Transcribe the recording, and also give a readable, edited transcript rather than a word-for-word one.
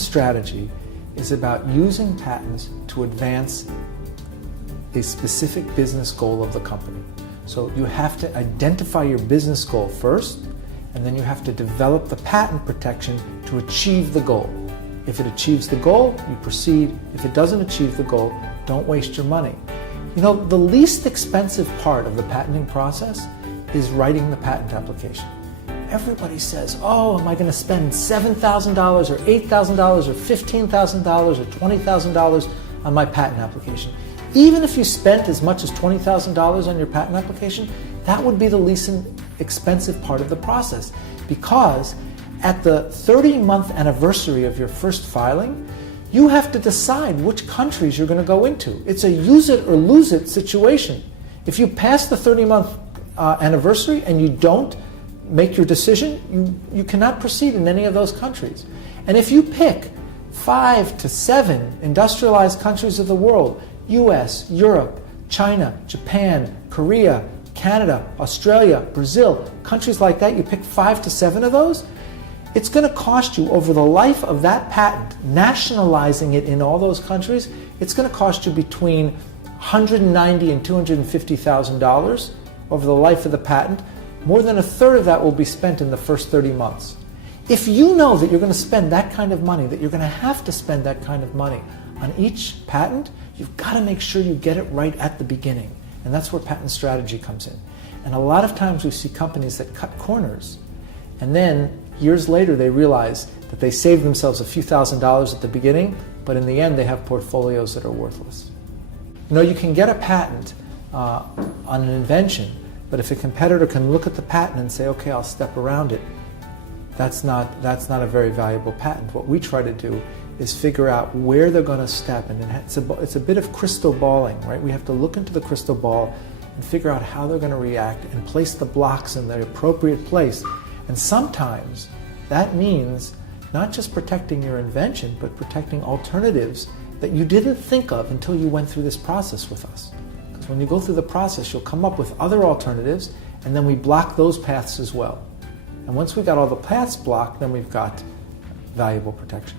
strategy is about using patents to advance a specific business goal of the company. So you have to identify your business goal first, and then you have to develop the patent protection to achieve the goal. If it achieves the goal, you proceed. If it doesn't achieve the goal, don't waste your money. You know, the least expensive part of the patenting process is writing the patent application. Everybody says, oh, am I going to spend $7,000 or $8,000 or $15,000 or $20,000 on my patent application? Even if you spent as much as $20,000 on your patent application, that would be the least expensive part of the process, because at the 30-month anniversary of your first filing, you have to decide which countries you're going to go into. It's a use it or lose it situation. If you pass the 30-month anniversary and you don't make your decision, you cannot proceed in any of those countries. And if you pick 5 to 7 industrialized countries of the world, US, Europe, China, Japan, Korea, Canada, Australia, Brazil, countries like that, you pick 5 to 7 of those, it's going to cost you over the life of that patent, nationalizing it in all those countries, it's going to cost you between $190,000 and $250,000 over the life of the patent. More than a third of that will be spent in the first 30 months. If you know that you're going to spend that kind of money, that you're going to have to spend that kind of money on each patent, you've got to make sure you get it right at the beginning. And that's where patent strategy comes in. And a lot of times we see companies that cut corners, and then years later they realize that they saved themselves a few $1,000s at the beginning, but in the end they have portfolios that are worthless. You know, you can get a patent on an invention, but if a competitor can look at the patent and say, okay, I'll step around it, that's not a very valuable patent. What we try to do is figure out where they're going to step, and it's a bit of crystal balling, right? We have to look into the crystal ball and figure out how they're going to react and place the blocks in the appropriate place. And sometimes that means not just protecting your invention, but protecting alternatives that you didn't think of until you went through this process with us. Because when you go through the process, you'll come up with other alternatives, and then we block those paths as well. And once we've got all the paths blocked, then we've got valuable protection.